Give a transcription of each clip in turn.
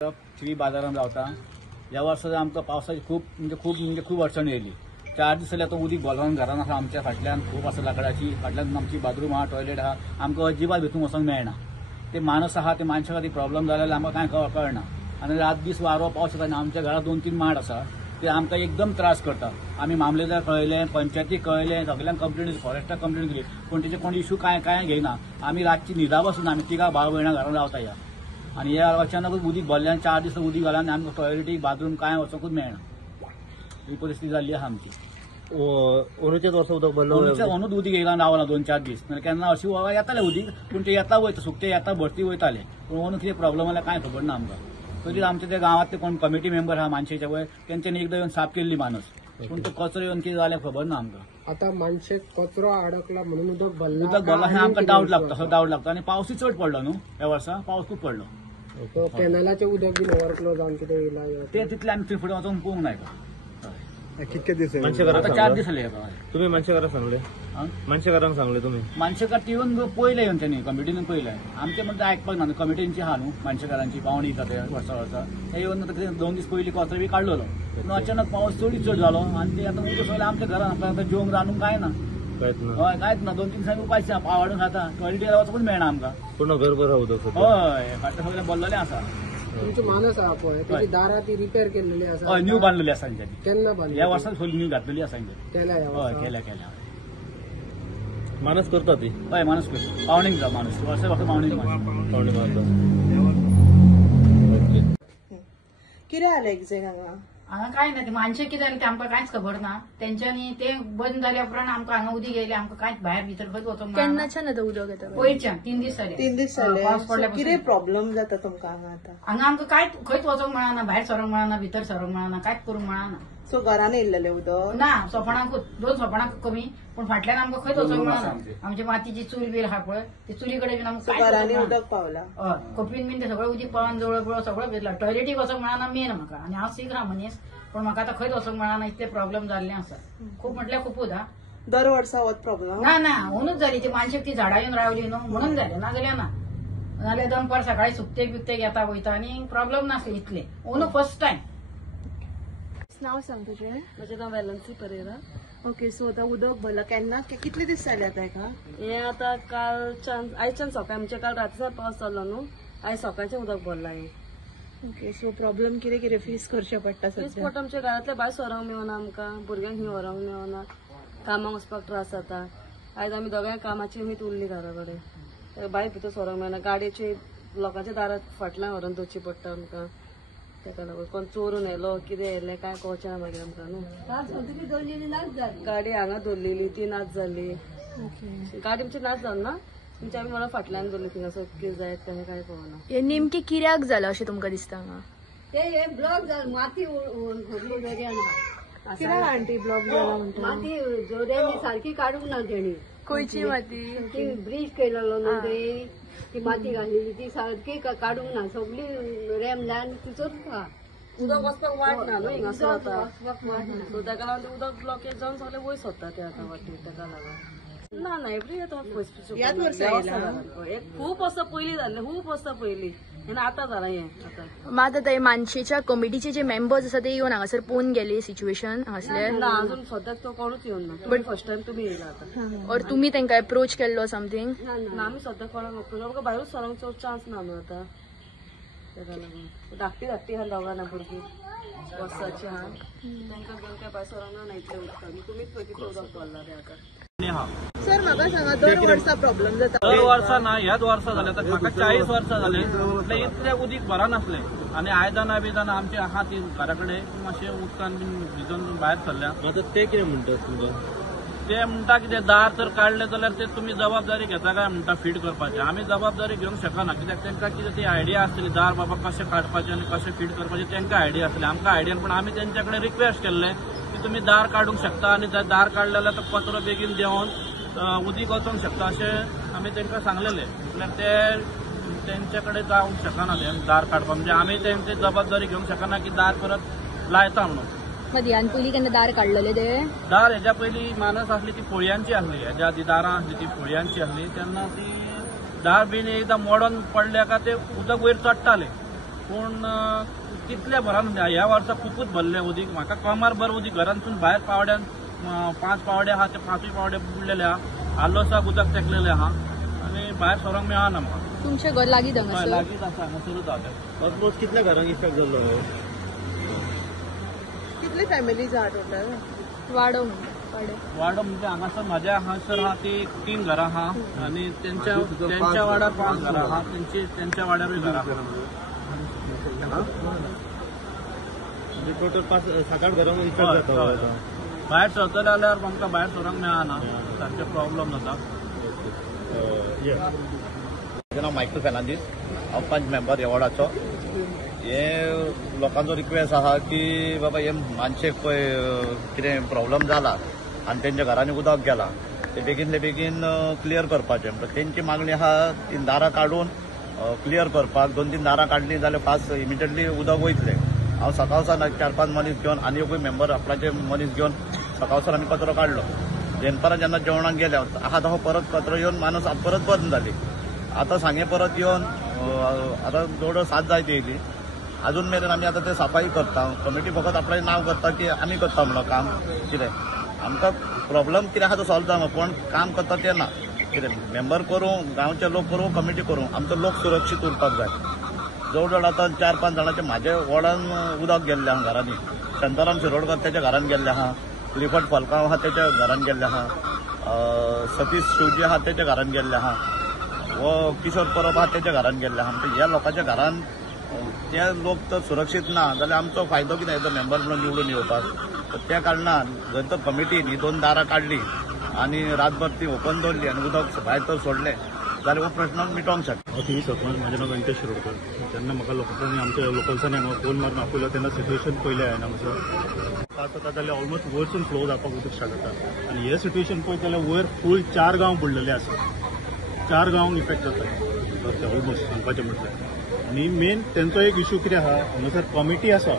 श्री बाजारात रावता ह्या वर्सा आमकां पावसाची खूप अडचण येयली। 4 दीस जाले आतां उदीक बोलावन घरान आसा आमच्या फाटल्यान खूप आसा लाकडाची, फाटल्यान आमची बाथरूम आहा, टॉयलेट आहा, आमकां अजिबात भितून वचोंक मेळना। ते माणूस आहा ते मनशा खातीर प्रॉब्लम जाल्यार आमकां कांय कळना आनी रात दीस वारो पावस येता आनी आमच्या घरात 2-3 माड आसा ते आमकां एकदम त्रास करता। आमी मामलेदार कळयलें, पंचायतीक कळयलें, सगळ्यांक कंप्लेंट, फॉरेस्टाक कंप्लेंट केली, पूण तेचे कोण इशू कांय घेयना। आमी रातची न्हिदा बसून आमी तिगा भाव भयणां घरान रावता या आणि या अचानकच उदीक भरल्यान 4 दीस उदीक घाला आनी आमकां टॉयलेटीक बाथरूम कांय वचोंकूच मेळना। ही परिस्थिती जाल्ली आहा आमची। अंदूच्याच वर्सा उदक भरलं, अंदूच उदीक येयला रावना 2-4 दीस, केन्ना अशी येताले उदीक पूण ते येता वयता सुकते येता भरती वयताले, पूण अंदू कितें प्रॉब्लम जाल्यार कांय खबर ना आमकां। तरी आमच्या त्या गांवांतले कोण कमिटी मेंबर आहा मानशेच्या वय तेंच्यांनी एकदां येवन साफ केल्ली माणूस, पूण तो कचरो येवन कितें जालें खबर ना आमकां। आता मानशेक कचरो अडकला म्हणून उदक भरला आनी आमकां डावट लागता आनी पावसूय चड पडलो न्हू ह्या वर्सा, पावस खूब पडलो। कॅनलाचे उदक बीन ओव्हरफ्लो जावन कितें येयला ते तितले आमी थंय फुडें वचोन पळोवंक ना। कितके दीस आता 4 दीस जाले तुम्ही मनशेकारांक सांगले? मनशेकारांक सांगले तुम्ही? मनशेकार ती येवन पळयलें येवन त्यांनी कमिटीन पळयलें, आमचे म्हणटा आयकपाक ना, कमिटींची आहा न्हू मनशेकारांची पावणी ते वर्सा ते येवन 2 दीस पयलीं कचरो बी काडलेलो, पूण अचानक पावस चड जालो आनी ते आतां उदक सगळें आमच्या घरान आमकां जेवंक रांदूंक काय ना, कांयच ना। 2-3 दिसांनी उपायशें पावाडून खाता, टॉयलेटीर वचपूच मेळना आमकां, पूर्ण घर उदक। हय फाटलें सगळें भरलेलें आसा। तुमची माणस आहा पळय तेची दारां ती रिपेर केल्लेली आसा? हय न्यू बांदलेली आसा तेंच्यानी। केन्ना बांदली? ह्या वर्साक फुल न्यू घातलेली आसा केल्या? हय केल्या माणूस करता ती? हय माणूस करता, पावणीक जा माणूस वर्सा पावणीक मारता। कितें जालें एक्झॅक्ट हांगा कांय ना, ते मानशे कितें जालें तें आमकां कांयच खबर ना। तेंच्यांनी ते बंद जाल्या उपरांत आमकां हांगा उदीक येयलें, आमकां कांयच भायर भितर खंयच वचोंक मेळना। केन्नाच्यान आतां उदक येता? पयरच्यान 3 दीस जाले। 3 दीस जाले। पावस पडल्या कितें प्रॉब्लेम जाता तुमकां हांगा आतां? हांगा आमकां कांयच खंयच वचोंक मेळना, भायर सरोंक मेळना, भितर सरोंक मेळना, कांयच करूंक मेळना। सो घरान येयल्लें उदक? ना, सोपणाकूच 2 सोपणाक कमी, पूण फाटल्यान आमकां खंयच वचोंक मेळना। आमची मातीची चूल बील आहा पळय ते चुली कडेन बीन आमकां घरांनी उदक पावला? हय कपीन बीन ते सगळें उदीक पावन जवळ सगळं भितला। टॉयलेटीक वचोंक मेळना मेन म्हाका, आनी हांव सीख आहा मनीस, पण म्हाका आतां खंयच वचोंक मेळना, इतले प्रॉब्लेम जाल्ले आसा। खूब म्हटल्यार खूपच हा। दर वर्सा होच प्रॉब्लेम? ना म्हणूनच जाली ती मानशेक ती झाडां येवन रावली न्हू म्हणून जालें, नाजाल्यार ना। नाजाल्यार दनपार सकाळी सुकतेक बिकतेक येता वयता आनी प्रॉब्लेम नासले इतले। ओनू फर्स्ट टायम। नांव सांग तुजें? म्हजें नांव वेलंसी परेरा। ओके, सो आतां उदक भरला केन्ना, कितले दीस जाले आतां हेका? हें आतां आयच्यान सकाळी आमचे काल रातीसान पावस जालो न्हू, आयज सकाळचें उदक भरलां हें। ओके, सो प्रॉब्लेम कितें फेस करचें पडटा फेस पडटा? आमच्या घरांतल्या भायर सरोंक मेळना आमकां, भुरग्यांक खंय व्हरोंक मेळना, कामाक वचपाक त्रास जाता। आयज आमी दोगांय कामाची मीत उरली घरा कडेन, भायर भितर सरोंक मेळना, गाडयेची लोकांच्या दारांत फाटल्यान व्हरोन दवरची पडटा आमकां। तेका लागून कोण चोरून येयलो कितें येयलें कांय कळचेना मागीर आमकां न्हू। गाडी हांगा दवरलेली ती नाच जाली, गाडी आमची नाच जावन ना, म्हणजे आमी म्हणून फाटल्यान दवरली थिंगासर कितें जायत तें कांय कळना। हे नेमकें कित्याक जालां अशें तुमकां दिसता हांगा? ते ब्लॉक जालें, माती भरली दर्यान। कित्याक आंटी ब्लॉक जाला म्हणटा? माती दर्यानी सारकी काडूंक ना तेणी। खंयची माती? ती ब्रिज केलेलो न्हू ते, ती माती घालिल्ली ती सारकी काडूंक ना, सगळी रेम जावन तिचोच आहा। उदक वचपाक वाट ना न्हू हिंगासर आतां, सो तेका लागून ते उदक ब्लॉकेज जावन सगळे वयर सोदता ते आतां वाटेर, तेका लागून। ना एवरी येता ह्याच वर्सा खूब वर्सां पयलीं जाल्लें, खूब वर्सां पयलीं, आनी आतां जालां हें आतां। मात आतां मानशेच्या कमिटीचे जे मेंबर्स आसा ते येवन हांगासर पळोवन गेले सिच्युएशन हांगासले? ना अजून सद्याक तो कोणूच येवन ना, बट फर्स्ट टायम तुमी येयला आतां। और तुमी तांकां अप्रोच केल्लो समथींग? ना आमी सद्याक कोणाक अप्रोच, आमकां भायरूच सरोंक चान्स ना न्हू आतां, तेका लागून। धाकटी आहा दोगांना भुरगीं वर्साची आहा, तांकां घेवन काय भायर सरोंक ना इतलें उदकान, तुमीच पळय कितलें उदक भरलां तें आतां। सर म्हाका सांगा, दर वर्सा प्रॉब्लेम जाता? दर वर्सा ना, ह्याच वर्सा जाले, तर म्हाका 40 वर्सां जाले इतले उदीक भरनासले, आनी आयदनां बिदनां आमची आहा ती घरा कडेन मातशें उदकान बीन भिजून भायर सरल्या। आता ते कितें म्हणटात तुमकां? ते म्हणटा कितें दार जर काडले जाल्यार ते तुमी जबाबदारी घेता काय म्हणटा फीट करपाची। आमी जबाबदारी घेवंक शकना, कित्याक तांकां कितें ती आयडिया आसतली दार बाबा कशें काडपाचें आनी कशें फीट करपाचें तांकां आयडिया आसतली, आमकां आयडिया। पण आमी तेंच्या कडेन रिक्वेस्ट केल्लें की तुमी दार काडूंक शकता आनी जर दार काडले जाल्यार तो कचरो बेगीन देंवन उदीक वचोंक शकता अशें आमी तांकां सांगलेलें। म्हटल्यार ते तेंचे कडेन जावंक शकना तें दार काडपाक, म्हणजे आमी तेंची जबाबदारी घेवंक शकना की दार परत लायता म्हणून। ह्यान पयलीं केन्ना दार काडलेले ते? दार हेज्या पयलीं मानस आसली ती पोळयांची आसली, हेज्या आदी दारां आसली ती पोळयांची आसली, तेन्ना ती दार बीन एकदां मोडोन पडल्या काय ते उदक वयर चडटालें, पूण कितल्या भरान ह्या वर्सा खूपच भरलें उदीक. म्हाका कमार भर उदीक घरांतसून भायर पावड्यान 5 पावडे आहा ते 5 पावडे बुडलेले आहा. आलोसाक उदक तेकलेलें आहा आनी भायर सरोंक मेळना म्हाका. तुमचे घर लागीं हय, हांगासर लागींच आसा हांगासरूच आहा ते. ऑलमोस्ट कितल्या घरांक इफेक्ट जाल्लो हो? कितले फॅमिलीज आहा टोटल? वाडो वाडो म्हणजे हांगासर म्हाज्या हांगासर आहा ती 3 घरां आहा आनी त्यांच्या वाड्यार 5 घरां आहा. त्यांच्या वाड्यारूय घरां आहा. म्हणजे टोटल 7-8 घरांक इफेक्ट जाता हो आतां. भायर सरतले जाल्यार आमकां भायर सरोंक मेळना. सारके प्रॉब्लेम जाता. म्हजें नांव मायकल फेर्नांदीस. हांव पंच मेंबर ह्या वॉर्डाचो. हे लोकांचो रिक्वेस्ट आहा की बाबा हे मानशेक पळय कितें प्रॉब्लेम जाला आनी तेंच्या घरांनी उदक गेलां ते बेगिनले बेगीन क्लियर करपाचें. म्हणटा तेंची मागणी आहा ती दारां काडून क्लियर करपाक. 2-3 दारां काडलीं जाल्यार फास्ट इमिडिएटली उदक वयतलें. हांव सकाळसान 4-5 मनीस घेवन आनी एकूय मेंबर आपणाचे मनीस घेवन सकाळसान आमी कचरो काडलो. दनपारां जेन्ना जेवणाक गेले आहा तो परत कचरो येवन माणूस परत बंद जाली. आतां सांगे परत येवन आतां जवळ 7 जायत येयली. अजून मेरेन आमी आतां ते सफाई करता. कमिटी फकत आपलें नांव करता की आमी करता म्हणून काम. कितें आमकां प्रॉब्लेम कितें आहा तो सॉल्व जावं पण काम करता तें ना. कितें मेंबर करूं, गांवचे लोक करूं, कमिटी करूं, आमचो लोक सुरक्षीत उरपाक जाय. जवळ आतां 4-5 जाणांचे म्हाजे वॉर्डान उदक गेल्लें आहा घरांनी. शांताराम शिरोडकर तेच्या घरान गेल्ले आहा. क्लिफर्ड फलकांव आहा तेच्या घरान गेल्ले आहा. सतीश शिवजी आहा तेच्या घरान गेल्ले आहा. व किशोर परब आहा तेच्या घरान गेल्ले आहा. म्हणजे ह्या लोकांच्या घरान ते लोक तर सुरक्षीत ना जाल्यार आमचो फायदो कितें येता मेंबर म्हणून निवडून येवपाक. त्या कारणान जर तर कमिटीन ही 2 दारां काडली आनी रातभर ती ओपन दवरली आनी उदक भायर तर सोडलें जाल्यार हो प्रश्न मिटोवंक शकता. हांव ती सरपंच. म्हाजें नांव वेंकटेश शिरोडकर. तेन्ना म्हाका लोकांनी आमच्या लोकल्सांनी हांगा फोन मारून आपयलो तेन्ना सिट्युएशन पयलें हांवें हांगासर. जाता जाल्यार ऑलमोस्ट वयरसून फ्लो जावपाक उदक स्टार्ट जाता आनी हे सिट्युएशन पळयत जाल्यार वयर फूल 4 गांव बुडलेले आसा. 4 गांवांक इफेक्ट जाता ऑलमोस्ट सांगपाचें म्हटल्यार. आनी मेन तेंचो एक इश्यू कितें आहा हांगासर कमिटी आसा.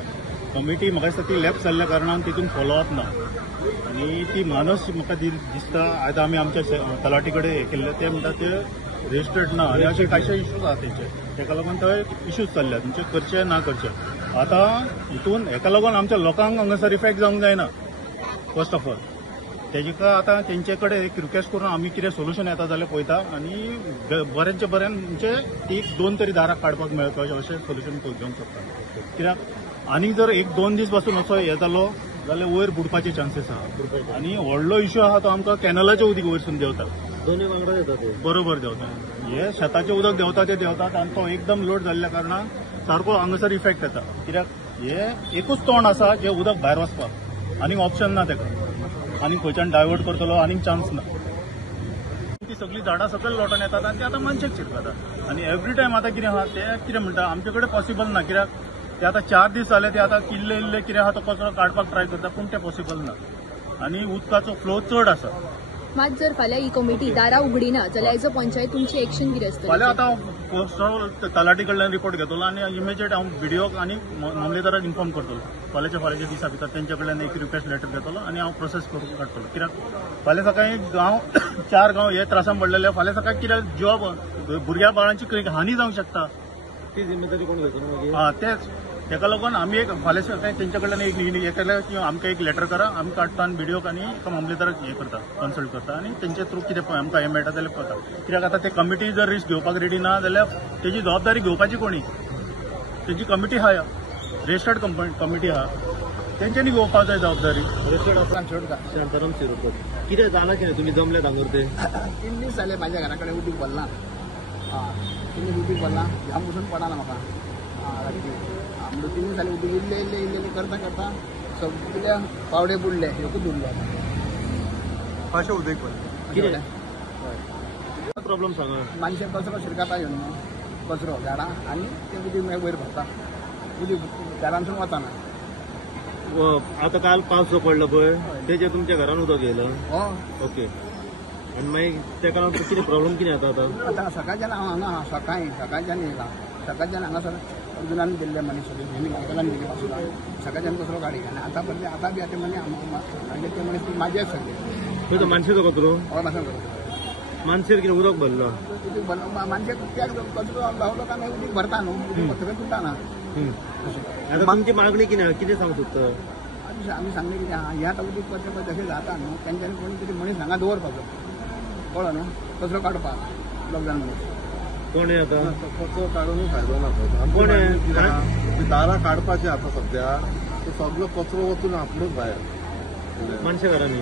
कमिटी म्हाका दिसता ती लॅप्स जाल्ल्या कारणान तितून फॉलोअप ना आनी ती मानस म्हाका दिसता आयज आमी आमच्या तलाटी कडेन हें केल्लें ते म्हणटा ते रजिस्टर्ड ना आनी अशे कांयशे इश्यूज आहा तेंचे. तेका लागून थंय इश्यूज चल्ल्या तेंचे करचे ना करचे. आतां हितून हेका लागून आमच्या लोकांक हांगासर इफेक्ट जावंक जायना फर्स्ट ऑफ ऑल. तेजेका आतां तेंचे कडेन एक रिक्वेस्ट करून आमी कितें सोल्युशन येता जाल्यार पळयता आनी बरेंचे बरें म्हणजे 1-2 तरी दारां काडपाक मेळटा अशें सोल्युशन घेवंक शकता. कित्याक आनी जर 1-2 दीस पासून असो हें जालो जाल्यार वयर बुडपाचे चान्सीस आहा. आनी व्हडलो इश्यू आहा तो आमकां कॅनलाचें उदीक वयरसून देंवता. दोन्ही वांगडा येता ते बरोबर देंवता. हे शेताचें उदक देंवता ते देंवतात आनी तो एकदम लोड जाल्ल्या कारणान सारको हांगासर इफेक्ट येता. कित्याक हे एकूच तोंड आसा जे उदक भायर वचपाक आनीक ऑप्शन ना तेका. आनीक खंयच्यान डायवर्ट करतलो आनीक चान्स ना. ती सगळीं झाडां सकयल लोटून येतात आनी ते आतां मनशाक शिरकातात. आनी एवरी टायम आतां कितें आहा ते कितें म्हणटा आमचे कडेन पॉसिबल ना. कित्याक ते आतां 4 दीस जाले ते आतां इल्ले कितें आहा तो कचरो काडपाक ट्राय करता पूण ते पॉसिबल ना. आनी उदकाचो फ्लो चड आसा. मात जर फाल्यां ही कमिटी दारां उगडिना जाल्यार एज अ पंचायत तुमची एक्शन कितें आसतली? फाल्यां आतां हांव तलाटी कडल्यान रिपोर्ट घेतलो आनी इमिजिएट हांव व्हिडिओ आनी मामलेदाराक इन्फॉर्म करतलो. फाल्यां दिसा भितर तेंच्या कडल्यान एक रिक्वेस्ट लेटर घेतलो आनी हांव प्रोसेस करून काडटलो. कित्याक फाल्यां सकाळीं 4 गांव हे त्रासान पडलेले. फाल्यां सकाळीं कित्याक जॉब भुरग्या बाळांची हानी जावंक शकता. ती जिम्मेदारी कोण घेतलो मागीर? तेच तेका लागून आमी एक फाल्यां सकाळीं तेंच्या कडल्यान एक हें केलें की आमकां एक लेटर करा आमी काडटा आनी व्हिडिओ आनी एका मामलेदाराक हें करता कन्सल्ट करता आनी तेंचे थ्रू कितें आमकां हें मेळटा जाल्यार पळयता. कित्याक आतां ते कमिटी जर रिस्क घेवपाक रेडी ना जाल्यार तेजी जबाबदारी घेवपाची कोणी? तेजी कमिटी आहा रजिस्टर्ड कमिटी आहा तेंच्यांनी घेवपाक जाय जबाबदारी. शांताराम शिरोडकर कितें जालां कितें तुमी जमले हांगर ते? 3 दीस जाले म्हाज्या घरा कडेन उदीक भरलां. 3 दीस उदीक भरलां ह्या बसून पडना म्हाका. म्हणजे 3 दीस जाले उदीक इल्ले करता सगळे पावडे बुडले एकूच उरलो. अशें उदक पडलें. कितें प्रॉब्लेम सांगा? मानशे कचरो शिरकाता घेवन कचरो झाडां आनी ते उदीक मागीर वयर भरता. उदीक घरांसून वचना. आता काल पावस जो पडलो पळय तेजे तुमच्या घरान उदक येयलं? ओके. आनी मागीर तेका लागून कितें प्रॉब्लेम कितें जाता आतां? आतां सकाळच्यान हांव हांगा सकाळच्यान येयलां. सकाळच्यान हांगासर अर्जुनान दिल्ले मनीस सगळे मायकलान दिल्ली पासून सकाळच्यान कचरो काडी आनी आतां बी ते मनीस ते मनीस म्हाजेच सगळे. खंय तो मानशेचो कचरो? हय म्हाका मानशेर कितें उदक भरलो? मानशे त्या कचरो गावलो काय उदीक भरता न्हू उदीक सगळें तुटा ना. आता तुमची मागणी किती सांगू शकता? आम्ही सांगले की ह्या उदीक पत्र जसे जाता न्हू तेंच्यांनी कोणी तरी मनीस हांगा दवरपाचो कळ्ळो न्हू कचरो काडपाक लॉकडावन मध्ये कोण आहे आता? कचरो काडूनय फायदो ना. कोण आहे? दारां काडपाचें आतां सध्या तो सगळो कचरो वचून आपणूच भायर मनशा घरांनी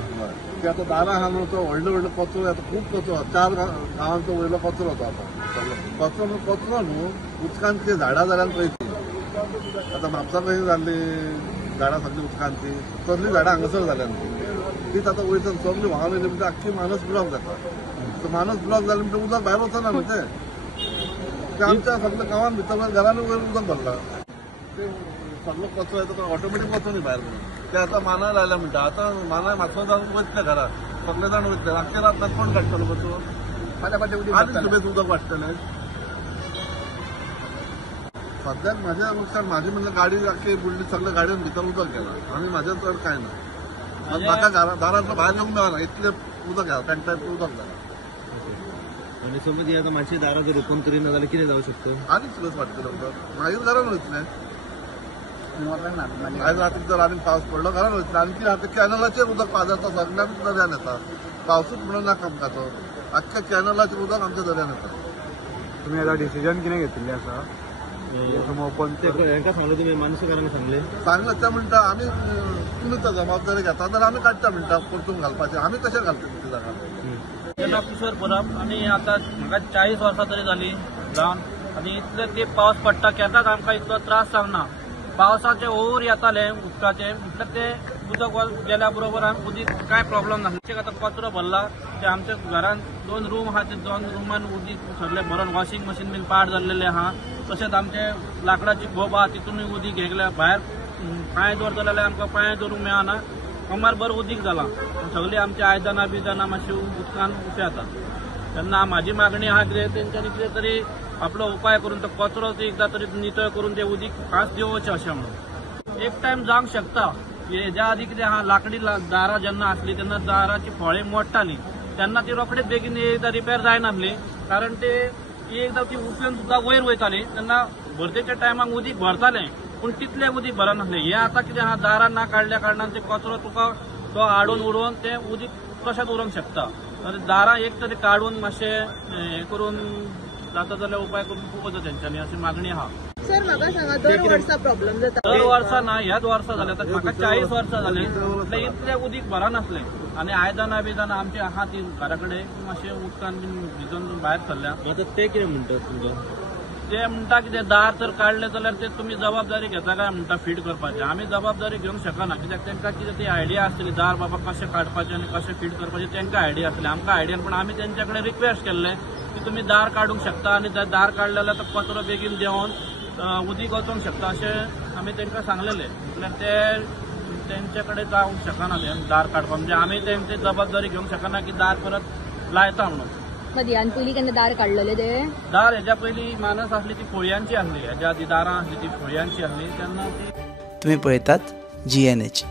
ते आतां दारां आहा न्हू तो व्हडलो कचरो आतां खूब कचरो 4 गांवांचो वयलो कचरो तो आतां सगळो कचरो न्हू उदकांत कितें झाडां जाल्यार पळयती आतां म्हापसा कशी जाल्ली झाडां सगळीं उदकांत तसलीं झाडां हांगासर जाल्यात तीच आतां वयता सगळीं व्हांवन येयली म्हणटा आख्खी मानस ब्लॉक जाता. सो मानस ब्लॉक जालें म्हणटा उदक भायर वचना न्हू ते आमच्या सगळ्या गांवांत भितर घरांनी वयर उदक भरला ते सगळो कचरो येता तो ऑटोमॅटीक वचो न्ही भायर ते आतां मानाय लायल्या म्हणटा आतां मानाय मातसो जावन वयतले घरात सगळे जाण वयतले रातचे रात कोण काडटलो कचरो आदीच सुबेज उदक वाडटलें. सद्याक म्हाज्या लक्षांत म्हाजी म्हणल्यार गाडी आख्खी बुडली सगळ्या गाडयेन भितर उदक गेलां आनी म्हाज्या चड कांय ना म्हाका दारांतलो भायर येवंक मेळना इतलें उदक गेलां टँटायप उदक जालां. आणि समज आता मातशी दारां जर ओपन करिना जाल्यार कितें जावं शकता? आनीक सुबेज वाडटलें उदक मागीर घरान वयतलें. आयज रातीक जर आनीक पावस पडलो घरान वयतलें आनी कितें आतां कॅनलाचेर उदक पाजरता सगळ्याक दर्यान येता पावसूच म्हणून नाका आमकां तो आख्ख्या कॅनलाचेर उदक आमच्या दर्यान येता. तुमी आतां डिसिजन कितें घेतिल्लें आसा? ओपन हांकां सांगलें तुमी मानसकारांक सांगलें ते म्हणटा आमी तुमी तो जबाबदारी घेता जाल्यार आमी काडटा म्हणटा परतून घालपाचें आमी कशें घालता तुमच्या जागा. नांव किशोर परब आनी आतां म्हाका 40 वर्सां तरी जालीं जावन आनी इतले ते पावस पडटा केन्नाच आमकां इतलो त्रास जावना. पावसाचें ओवर येतालें उदकाचें म्हटल्यार ते उदक गेल्या बरोबर उदीक कांय प्रॉब्लम नासलें. आतां कचरो भरला ते आमच्या घरान 2 रूम आहा ते 2 रुमान उदीक सगळें भरून वॉशिंग मशीन बीन पाड जाल्लेलें आहा. तशेंच आमचे लाकडाची खोप आहा तितूनय उदीक हेगलें भायर पांय दवरतले जाल्यार आमकां पांय दवरूंक मेळना कमार बरें उदीक जालां. सगळीं आमची आयदनां बिदनां मातशी उदकान उपेता. तेन्ना म्हाजी मागणी आहा कितें तेंच्यांनी कितें तरी आपलो उपाय करून तो कचरो एकदां तरी नितळ करून ते उदीक खास देंवचें अशें म्हणून. एक टायम जावंक शकता हेज्या आदी कितें आहा लाकडी दारां जेन्ना आसली तेन्ना दाराची फळें मोडटालीं तेन्ना ती रोखडेच बेगीन एकदां रिपेर जायनासली कारण ते एकदां ती उपेन सुद्दां वयर वयताली तेन्ना भरतेच्या टायमाक उदीक भरतालें पूण तितलें उदीक भरनासलें. हें आतां कितें आहा दारां ना काडल्या कारणान ते कचरो तुका तो हाडून उडोवन तें उदीक तशेंच उरोवंक शकता. दारां एक तरी काडून मातशें हें करून जाता जाल्यार उपाय करून पळोवचो तेंच्यांनी अशी मागणी आहा. सर म्हाका सांगा दर वर्सा प्रॉब्लेम जाता? दर वर्सा ना ह्याच वर्सा जालें आतां म्हाका 40 वर्सां जालीं म्हटल्यार इतलें उदीक भरनासलें आनी आयदनां बिदनां आमची आहा ती घरा कडेन मातशें उदकान बीन भिजून भायर सरल्या. आतां ते कितें म्हणटात तुमकां? ते म्हणटा कितें दार जर काडलें जाल्यार ते तुमी जबाबदारी घेता काय म्हणटा फीट करपाचें. आमी जबाबदारी घेवंक शकना कित्याक तांकां कितें ती आयडिया आसतली दार बाबा कशें काडपाचें आनी कशें फीट करपाचें तांकां आयडिया आसतली आमकां आयडिया पूण आमी तेंच्या कडेन रिक्वेस्ट केल्लें की तुमी दार काडूंक शकता आनी दार काडले जाल्यार तो कचरो बेगीन देंवन उदीक वचोंक शकता अशें आमी तांकां सांगलेलें. म्हटल्यार ते तेंचे कडेन जावंक शकना तें दार काडपाक म्हणजे आमी तेंची जबाबदारी घेवंक शकना की दार परत लायता म्हणून. ह्यान पयलीं केन्ना दार काडलेले ते? दार हेज्या पयलीं मानस आसली ती फोळयांची आसली हेज्या आदी दारां आसली ती फोळयांची आसली तेन्ना ती. तुम्ही पळयतात GNH.